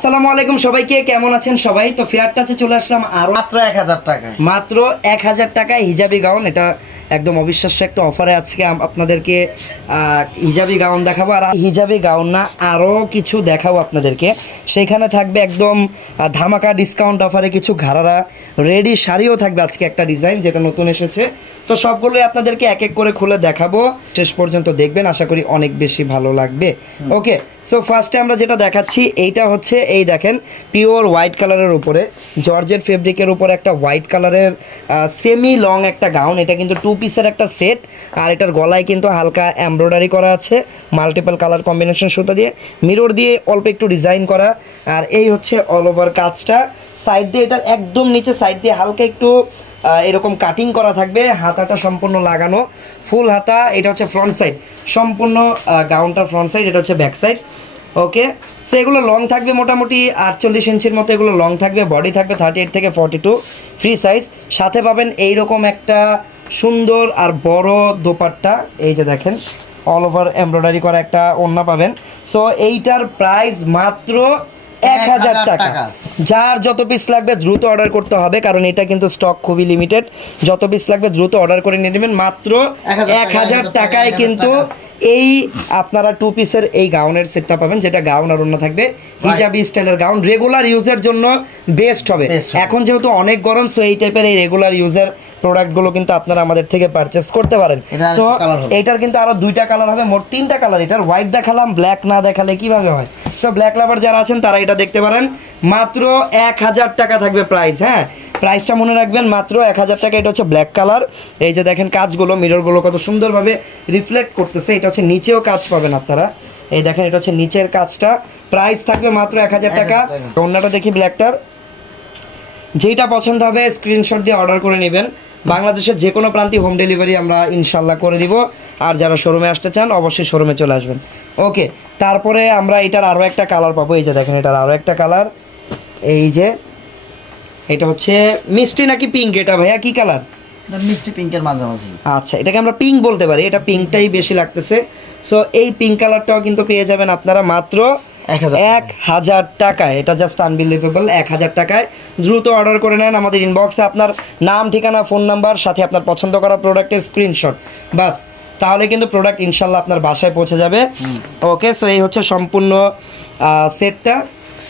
আসসালামু আলাইকুম সবাইকে কেমন আছেন সবাই? তো ফেয়ার টাচে চলে আসলাম আরও মাত্র এক হাজার টাকা মাত্র এক হাজার টাকায় হিজাবি গাউন। এটা একদম অবিশ্বাস্য একটা অফারে আজকে আপনাদেরকে হিজাবি গাউন দেখাবো। আর হিজাবি গাউন না আরও কিছু দেখাবো আপনাদেরকে। সেইখানে থাকবে একদম ধামাকা ডিসকাউন্ট অফারে কিছু ঘাড়ারা রেডি শাড়িও থাকবে আজকে একটা ডিজাইন যেটা নতুন এসেছে। তো সবগুলোই আপনাদেরকে এক এক করে খুলে দেখাবো। শেষ পর্যন্ত দেখবেন আশা করি অনেক বেশি ভালো লাগবে। ওকে সো ফার্স্টে আমরা যেটা দেখাচ্ছি এইটা হচ্ছে এই দেখেন পিওর হোয়াইট কালারের উপরে জর্জের ফেব্রিকের উপর একটা হোয়াইট কালারের সেমি লং একটা গাউন এটা কিন্তু টু পিসের একটা সেট আর এটার গলায় কিন্তু হালকা এমব্রয়ডারি করা আছে মাল্টিপল কালার কম্বিনেশন সুতা দিয়ে মিরর দিয়ে অল্প একটু ডিজাইন করা, আর এই হচ্ছে অল ওভার কাজটা। সাইড দিয়ে এটার একদম নিচে সাইড দিয়ে হালকা একটু এরকম কাটিং করা থাকবে, হাতাটা সম্পূর্ণ লাগানো ফুল হাতা, এটা হচ্ছে ফ্রন্ট সাইড সম্পূর্ণ গাউনটার ফ্রন্ট সাইড এটা হচ্ছে ব্যাক সাইড ওকে সো এগুলো লং থাকবে মোটামুটি আটচল্লিশ ইঞ্চির মতো, এগুলো লং থাকবে বডি থাকবে থার্টি এইট থেকে ফর্টি টু ফ্রি সাইজ সাথে পাবেন এইরকম একটা সুন্দর আর বড় দোপাট্টা এই যে দেখেন অল ওভার এমব্রয়ডারি করা একটা ওড়না পাবেন। সো এইটার প্রাইস মাত্র এক হাজার টাকা। যার যত পিস লাগবে দ্রুত অর্ডার করতে হবে কারণ এটা কিন্তু স্টক খুবই লিমিটেড যত পিস লাগবে দ্রুত অর্ডার করে নিয়ে নেবেন মাত্র এক হাজার টাকায় কিন্তু এই আপনারা টু পিসের এই গাউনের সেটটা পাবেন যেটা গাউন আর অন্য থাকবে। হিজাবি স্টাইলের গাউন রেগুলার ইউজের জন্য বেস্ট হবে। এখন যেহেতু অনেক গরম সো এই টাইপের এই রেগুলার ইউজের প্রোডাক্টগুলো কিন্তু আপনারা আমাদের থেকে পারচেস করতে পারেন। সো। এটার কিন্তু আরও দুইটা কালার হবে মোট তিনটা কালার এটার হোয়াইট দেখালাম ব্ল্যাক না দেখালে কীভাবে হয়? সো ব্ল্যাক লাভার যারা আছেন তারা এটা দেখতে পারেন। মাত্র এক হাজার টাকা থাকবে প্রাইস হ্যাঁ? প্রাইসটা মনে রাখবেন মাত্র এক হাজার টাকা। এটা হচ্ছে ব্ল্যাক কালার এই যে দেখেন কাজগুলো মিররগুলো কত সুন্দরভাবে রিফ্লেক্ট করতেছে। এটা হচ্ছে নিচেও কাজ পাবেন আপনারা। এই দেখেন এটা হচ্ছে নিচের কাজটা। প্রাইস থাকবে মাত্র এক হাজার টাকা। 1000 টাকা। অন্যটা দেখি ব্ল্যাকটার যেটা পছন্দ হবে স্ক্রিনশট দিয়ে অর্ডার করে নেবেন। বাংলাদেশের যে কোনো প্রান্তে হোম ডেলিভারি আমরা ইনশাল্লাহ করে দিব। আর যারা শোরুমে আসতে চান অবশ্যই শোরুমে চলে আসবেন। ওকে তারপরে আমরা এটার আরও একটা কালার পাবো। এই যে দেখেন এটার আরও একটা কালার এই যে এটা হচ্ছে মিষ্টি নাকি পিঙ্ক এটা ভাইয়া কি কালার মিষ্টি পিঙ্কের মাঝামাঝি। আচ্ছা এটাকে আমরা পিঙ্ক বলতে পারি। এটা পিঙ্কটাই বেশি লাগতেছে। সো এই পিঙ্ক কালারটাও কিন্তু পেয়ে যাবেন আপনারা মাত্র এক হাজার টাকায়। এটা জাস্ট আনবিলিভেবল এক হাজার টাকায়। দ্রুত অর্ডার করে নেন আমাদের ইনবক্সে আপনার নাম ঠিকানা ফোন নাম্বার সাথে আপনার পছন্দ করা প্রোডাক্টের স্ক্রিনশট বাস তাহলে কিন্তু প্রোডাক্ট ইনশাল্লাহ আপনার বাসায় পৌঁছে যাবে। ওকে সো এই হচ্ছে সম্পূর্ণ সেটটা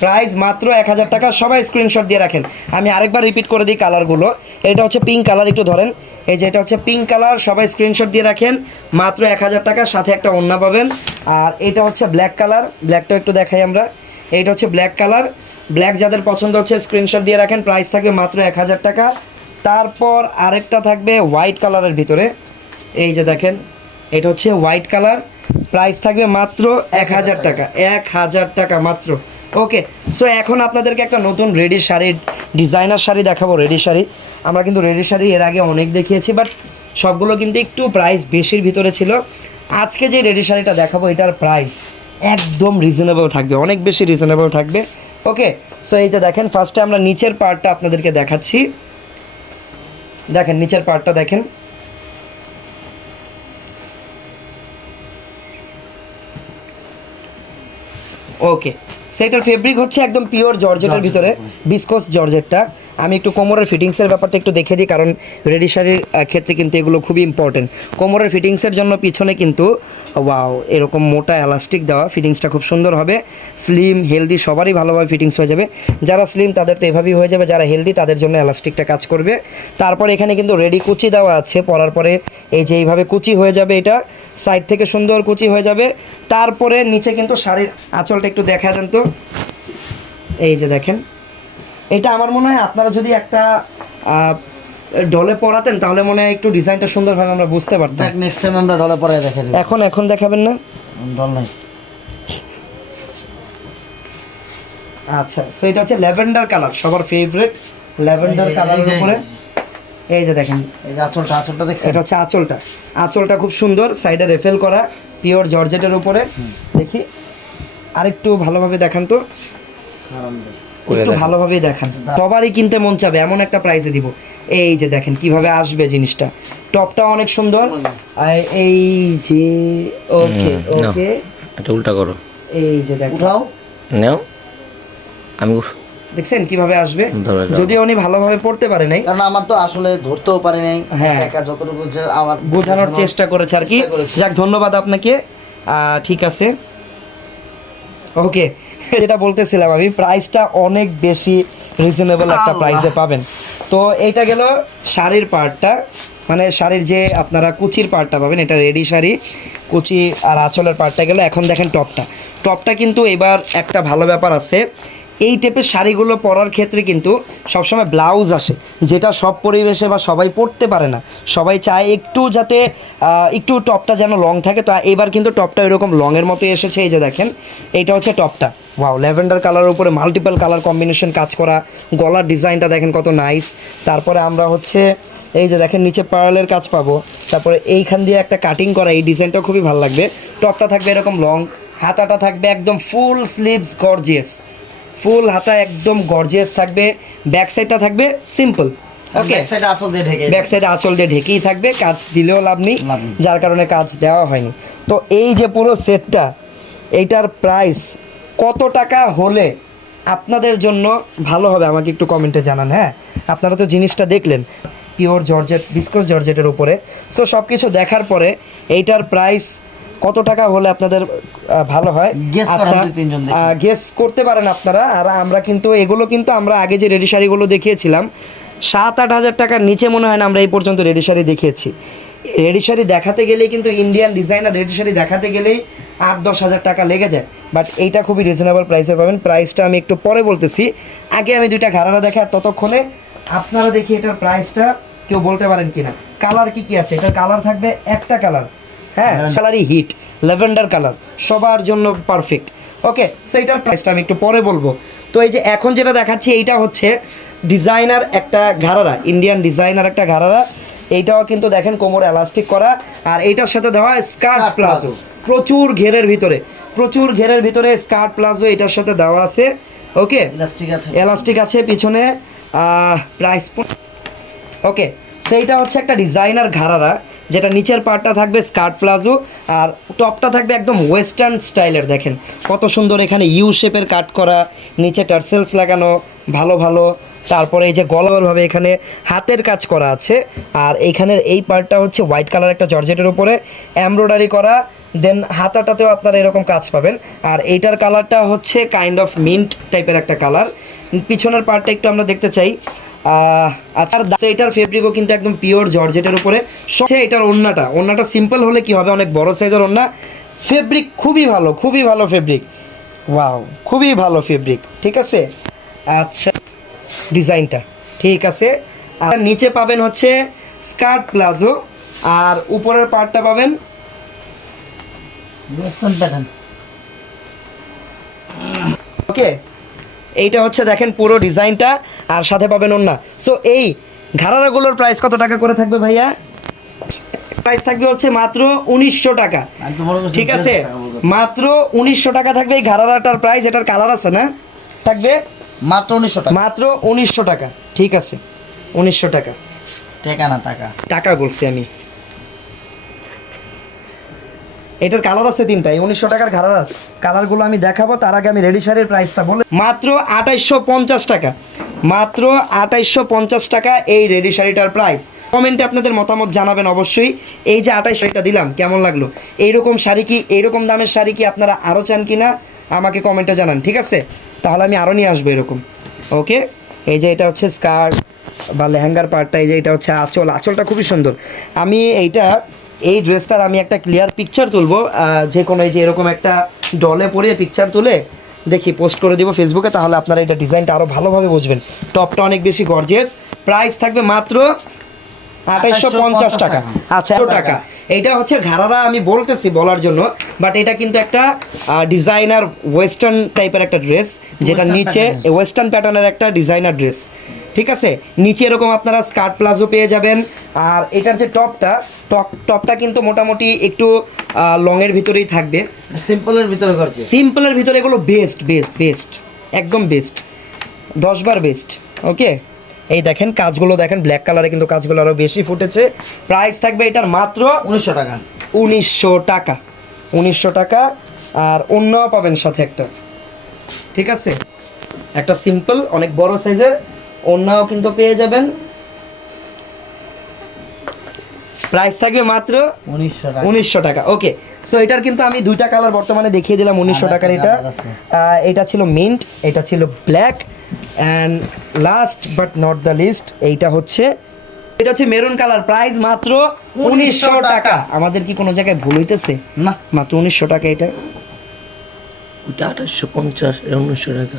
প্রাইস মাত্র এক হাজার টাকা। সবাই স্ক্রিনশট দিয়ে রাখেন। আমি আরেকবার রিপিট করে দিই কালারগুলো এটা হচ্ছে পিঙ্ক কালার একটু ধরেন। এই যে এটা হচ্ছে পিঙ্ক কালার সবাই স্ক্রিনশট দিয়ে রাখেন। মাত্র এক হাজার টাকার সাথে একটা ওড়না পাবেন। আর এটা হচ্ছে ব্ল্যাক কালার ব্ল্যাকটা একটু দেখাই আমরা। এইটা হচ্ছে ব্ল্যাক কালার ব্ল্যাক যাদের পছন্দ হচ্ছে স্ক্রিনশট দিয়ে রাখেন। প্রাইস থাকবে মাত্র এক হাজার টাকা। তারপর আরেকটা থাকবে হোয়াইট কালারের ভিতরে। এই যে দেখেন, এটা হচ্ছে হোয়াইট কালার প্রাইস থাকবে মাত্র এক হাজার টাকা। এক হাজার টাকা মাত্র। ওকে সো এখন আপনাদেরকে একটা নতুন রেডি শাড়ির ডিজাইনার শাড়ি দেখাবো রেডি শাড়ি। আমরা কিন্তু রেডি শাড়ি এর আগে অনেক দেখিয়েছি বাট সবগুলো কিন্তু একটু প্রাইস বেশির ভিতরে ছিল। আজকে যে রেডি শাড়িটা দেখাবো, এটার প্রাইস একদম রিজনেবল থাকবে, অনেক বেশি রিজনেবল থাকবে। ওকে সো এই যে দেখেন ফার্স্টে আমরা নিচের পার্টটা আপনাদেরকে দেখাচ্ছি। দেখেন, নিচের পার্টটা দেখেন। ওকে সেটার ফেব্রিক হচ্ছে একদম পিওর জর্জেটের ভিতরে বিসকোস জর্জেটটা আমি একটু কোমরের ফিটিংসের ব্যাপারটা একটু দেখে দিই, কারণ রেডি শাড়ির ক্ষেত্রে কিন্তু এগুলো খুবই ইম্পর্টেন্ট কোমরের ফিটিংসের জন্য পিছনে কিন্তু ওয়াও এরকম মোটা এলাস্টিক দেওয়া ফিটিংসটা খুব সুন্দর হবে। স্লিম হেলদি সবারই ভালোভাবে ফিটিংস হয়ে যাবে। যারা স্লিম তাদের তো এভাবেই হয়ে যাবে, যারা হেলদি তাদের জন্য এলাস্টিকটা কাজ করবে। তারপর এখানে কিন্তু রেডি কুচি দেওয়া আছে, পরার পরে এই যে এইভাবে কুচি হয়ে যাবে এটা সাইড থেকে সুন্দর কুচি হয়ে যাবে। তারপরে নিচে কিন্তু শাড়ির আঁচলটা একটু দেখা দেন তো। এই যে দেখেন এটা আমার মনে হয় আপনারা যদি একটা ডলে পড়াতেন তাহলে মনে হয় একটু ডিজাইনটা সুন্দরভাবে আমরা বুঝতে পারতাম। নেক্সট টাইম আমরা ডলে পরে দেখে দেব এখন এখন দেখাবেন না? ডল নাই। আচ্ছা সো এটা হচ্ছে ল্যাভেন্ডার কালার সবার ফেভারিট ল্যাভেন্ডার কালারের উপরে। এই যে দেখেন। এই যে আঁচলটা আঁচলটা দেখছেন? এটা হচ্ছে আঁচলটা। আঁচলটা খুব সুন্দর সাইডে রেফেল করা পিওর জর্জেটের উপরে। দেখি আরেকটু ভালোভাবে দেখান তো। হারাম একটু ভালোভাবে দেখান। সবারই কিনতে মন চাবে এমন একটা প্রাইসে দিব। এই যে দেখেন কীভাবে আসবে জিনিসটা। টপটা অনেক সুন্দর। এই যে ওকে ওকে। এটা উল্টা করো। এই যে উঠাও। নেও। আমি দেখছেন কীভাবে আসবে। যদিও উনি ভালোভাবে পড়তে পারে নাই। কারণ আমার তো আসলে ধরতেও পারি নাই। হ্যাঁ। একা যতটুকু যে আমার বোঝানোর চেষ্টা করেছে আর কি। যাক ধন্যবাদ আপনাকে। আহ, ঠিক আছে। ওকে যেটা বলতেছিলাম আমি প্রাইসটা অনেক বেশি রিজনেবল একটা প্রাইসে পাবেন। তো এইটা গেল শাড়ির পার্টটা মানে শাড়ির যে আপনারা কুচির পার্টটা পাবেন এটা রেডি শাড়ি কুচি আর আঁচলের পার্টটা গেল। এখন দেখেন টপটা। টপটা কিন্তু এবার একটা ভালো ব্যাপার আছে এই টাইপের শাড়িগুলো পরার ক্ষেত্রে কিন্তু সবসময় ব্লাউজ আসে, যেটা সব পরিবেশে বা সবাই পরতে পারে না। সবাই চায় একটু যাতে একটু টপটা যেন লং থাকে। তো এবার কিন্তু টপটা এরকম লংয়ের মতো এসেছে, এই যে দেখেন, এইটা হচ্ছে টপটা। ওয়াও ল্যাভেন্ডার কালারের উপরে মাল্টিপল কালার কম্বিনেশন কাজ করা। গলার ডিজাইনটা দেখেন কত নাইস তারপরে আমরা হচ্ছে, এই যে দেখেন, নিচে পার্লের কাজ পাবো। তারপরে এইখান দিয়ে একটা কাটিং করা, এই ডিজাইনটা খুবই ভালো লাগবে। টপটা থাকবে এরকম লং হাতাটা থাকবে একদম ফুল স্লিভস গর্জিয়াস ফুল হাতা একদম গর্জিয়াস থাকবে ব্যাক সাইডটা থাকবে সিম্পল ওকে ব্যাক সাইডে আঁচল দিয়ে ঢেকে ব্যাক সাইডে আঁচল দিয়ে ঢেকেই থাকবে কাজ দিলেও লাভ নেই যার কারণে কাজ দেওয়া হয়নি। তো এই যে পুরো সেটটা এইটার প্রাইস কত টাকা হলে আপনাদের জন্য ভালো হবে? আমাকে একটু কমেন্টে জানান হ্যাঁ? আপনারা তো জিনিসটা দেখলেন পিওর জর্জেট বিস্কোস জর্জেটের উপরে। সো সব কিছু দেখার পরে এইটার প্রাইস কত টাকা হলে আপনাদের ভালো হয়। গেস করতে পারেন আপনারা। আর আমরা কিন্তু এগুলো কিন্তু আমরা আগে যে রেডি শাড়িগুলো দেখিয়েছিলাম সাত আট হাজার টাকার নিচে মনে হয় না আমরা এই পর্যন্ত রেডি শাড়ি দেখিয়েছি। রেডি শাড়ি দেখাতে গেলেই কিন্তু ইন্ডিয়ান ডিজাইনার রেডি শাড়ি দেখাতে গেলেই আট দশ হাজার টাকা লেগে যায়। বাট এইটা খুবই রিজনেবল প্রাইসে পাবেন। প্রাইসটা আমি একটু পরে বলতেছি। আগে আমি দুইটা ঘাড়ারা দেখে আর ততক্ষণে আপনারা দেখি এটার প্রাইসটা কেউ বলতে পারেন কিনা। কালার কি কি আছে? এটার কালার থাকবে একটা কালার হ্যাঁ স্যালারি হিট ল্যাভেন্ডার কালার সবার জন্য পারফেক্ট ওকে সেইটার প্রাইসটা আমি একটু পরে বলব। তো এই যে এখন যেটা দেখাচ্ছি এইটা হচ্ছে ডিজাইনার একটা ঘাড়ারা ইন্ডিয়ান ডিজাইনার একটা ঘাড়ারা। এইটাও কিন্তু দেখেন কোমর এলাস্টিক করা আর এইটার সাথে দেওয়া স্কার্ট প্লাজো প্রচুর ঘেরের ভিতরে প্রচুর ঘেরের ভিতরে স্কার্ট প্লাজো এটার সাথে দেওয়া আছে। ওকে ইলাস্টিক আছে। এলাস্টিক আছে পিছনে প্রাইস ওকে সেইটা হচ্ছে একটা ডিজাইনার ঘাড়ারা। যেটা নিচের পার্টটা থাকবে স্কার্ট প্লাজো আর টপটা থাকবে একদম ওয়েস্টার্ন স্টাইলের, দেখেন। কত সুন্দর এখানে ইউ শেপের কাট করা, নিচে টার্সেলস লাগানো, ভালো ভালো। তারপরে এই যে গলাভাবে এখানে হাতের কাজ করা আছে। আর এইখানের এই পার্টটা হচ্ছে হোয়াইট কালার একটা জর্জেটের উপরে এমব্রয়ডারি করা দেন হাতাটাতেও আপনারা এরকম কাজ পাবেন। আর এইটার কালারটা হচ্ছে কাইন্ড অফ মিন্ট টাইপের একটা কালার পিছনের পার্টটা একটু আমরা দেখতে চাই। আচ্ছা এটার ফেব্রিকও কিন্তু একদম পিওর জর্জেটের উপরে। সবচেয়ে এটার ওন্নাটা ওন্নাটা সিম্পল হলে কি হবে? অনেক বড় সাইজের ওন্না ফেব্রিক খুবই ভালো খুবই ভালো ফেব্রিক ওয়াও খুবই ভালো ফেব্রিক ঠিক আছে? আচ্ছা ডিজাইনটা ঠিক আছে? আর নিচে পাবেন হচ্ছে স্কার্ট প্লাজো আর উপরের পার্টটা পাবেন ওকে এইটা হচ্ছে দেখেন পুরো ডিজাইনটা আর সাথে পাবেন অন্য সো এই ঘাড়ারাগুলোর প্রাইস কত টাকা করে থাকবে ভাইয়া? প্রাইস থাকবে হচ্ছে মাত্র উনিশশো টাকা। ঠিক আছে। মাত্র উনিশশো টাকা থাকবে এই ঘাড়ারাটার প্রাইস এটার কালার আছে না? থাকবে? মাত্র উনিশশো টাকা। মাত্র উনিশশো টাকা। ঠিক আছে। উনিশশো টাকা। টাকা না টাকা। টাকা বলছি আমি। এটার কালার আছে তিনটা এই উনিশশো টাকার কালার কালারগুলো আমি দেখাবো, তার আগে আমি রেডি শাড়ির প্রাইসটা বলে মাত্র আঠাইশশো পঞ্চাশ টাকা। মাত্র আঠাইশশো পঞ্চাশ টাকা এই রেডি শাড়িটার প্রাইস কমেন্টে আপনাদের মতামত জানাবেন অবশ্যই। এই যে আঠাইশ শাড়িটা দিলাম, কেমন লাগল? এইরকম শাড়ি কি এইরকম দামের শাড়ি কি আপনারা আরও চান কি না আমাকে কমেন্টে জানান, ঠিক আছে? তাহলে আমি আরও নিয়ে আসব এরকম। ওকে এই যে এটা হচ্ছে স্কার্ট বা লেহেঙ্গার পার্টটা এই যে এটা হচ্ছে আঁচল। আঁচলটা খুবই সুন্দর। আমি এইটা এই ড্রেসটার আমি একটা ক্লিয়ার পিকচার তুলবো যে কোনো এই যে এরকম একটা ডলে পরিয়ে পিকচার তুলে দেখি পোস্ট করে দিব ফেসবুকে তাহলে আপনারা এটা ডিজাইনটা আরও ভালোভাবে বুঝবেন। টপটা অনেক বেশি গর্জিয়াস প্রাইস থাকবে মাত্র আঠাইশশো পঞ্চাশ টাকা। আচ্ছা এত টাকা। এইটা হচ্ছে ঘাড়ারা আমি বলতেছি বলার জন্য বাট এটা কিন্তু একটা ডিজাইনার ওয়েস্টার্ন টাইপের একটা ড্রেস যেটা নিচে ওয়েস্টার্ন প্যাটার্নের একটা ডিজাইনার ড্রেস ঠিক আছে? নিচে এরকম আপনারা স্কার্ট প্লাজো পেয়ে যাবেন। আর এটার যে টপটা টপ টপটা কিন্তু মোটামুটি একটু লংয়ের ভিতরেই থাকবে। সিম্পলের ভিতরে করছে। সিম্পলের ভিতরে এগুলো বেস্ট বেস্ট বেস্ট একদম বেস্ট দশবার বেস্ট ওকে এই দেখেন কাজগুলো দেখেন ব্ল্যাক কালারে কিন্তু কাজগুলো আরও বেশি ফুটেছে। প্রাইস থাকবে এটার মাত্র উনিশশো টাকা। উনিশশো টাকা। উনিশশো টাকা আর অন্যও পাবেন সাথে একটা। ঠিক আছে? একটা সিম্পল অনেক বড় সাইজের অন্যও কিন্তু পেয়ে যাবেন। প্রাইস থাকবে মাত্র উনিশশো টাকা। ওকে সো এটার কিন্তু আমি দুইটা কালার বর্তমানে দেখিয়ে দিলাম উনিশশো টাকার এটা। এটা ছিল মিন্ট এটা ছিল black and last but not the least এইটা হচ্ছে এটা হচ্ছে মেরুন কালার প্রাইস মাত্র উনিশশো টাকা। আমাদের কি কোনো জায়গায় ভুল হইতেছে? না। মাত্র উনিশশো টাকা এটা। ওটা আঠাশশো পঞ্চাশ উনিশশো টাকা।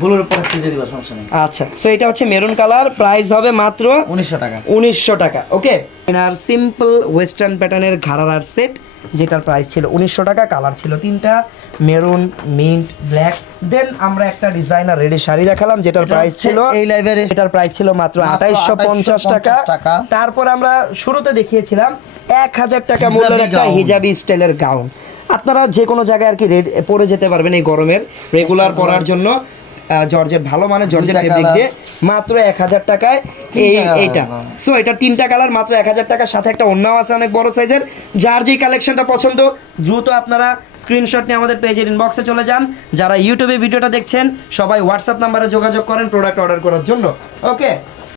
ব্লুর উপরে কি দিয়ে দিবা সমস্যা নেই। আচ্ছা সো এটা হচ্ছে মেরুন কালার প্রাইস হবে মাত্র উনিশশো টাকা। উনিশশো টাকা ওকে আর সিম্পল ওয়েস্টার্ন প্যাটার্নের ঘাড়ার সেট যেটার প্রাইস ছিল উনিশশো টাকা কালার ছিল তিনটা মেরুন মিন্ট ব্ল্যাক দেন আমরা একটা ডিজাইনার রেডি শাড়ি দেখালাম যেটার প্রাইস ছিল এই এটার প্রাইস ছিল মাত্র মাত্র আঠাইশশো পঞ্চাশ টাকা 2850 টাকা। তারপর আমরা শুরুতে দেখিয়েছিলাম এক হাজার টাকা হিজাবি মূল্যের একটা হিজাবি স্টাইলের গাউন আপনারা যে কোনো জায়গায় আর কি রেড পরে যেতে পারবেন এই গরমের রেগুলার পরার জন্য। আহ, জর্জের ভালো মানে জর্জের ফেব্রিক দিয়ে মাত্র এক হাজার টাকায় এই এইটা। সো এটা তিনটা কালার মাত্র এক হাজার টাকার সাথে একটা অন্যও আছে অনেক বড় সাইজের যার যেই কালেকশনটা পছন্দ দ্রুত আপনারা স্ক্রিনশট নিয়ে আমাদের পেজের ইনবক্সে চলে যান। যারা ইউটিউবে ভিডিওটা দেখছেন সবাই হোয়াটসঅ্যাপ নাম্বারে যোগাযোগ করেন প্রোডাক্ট অর্ডার করার জন্য। ওকে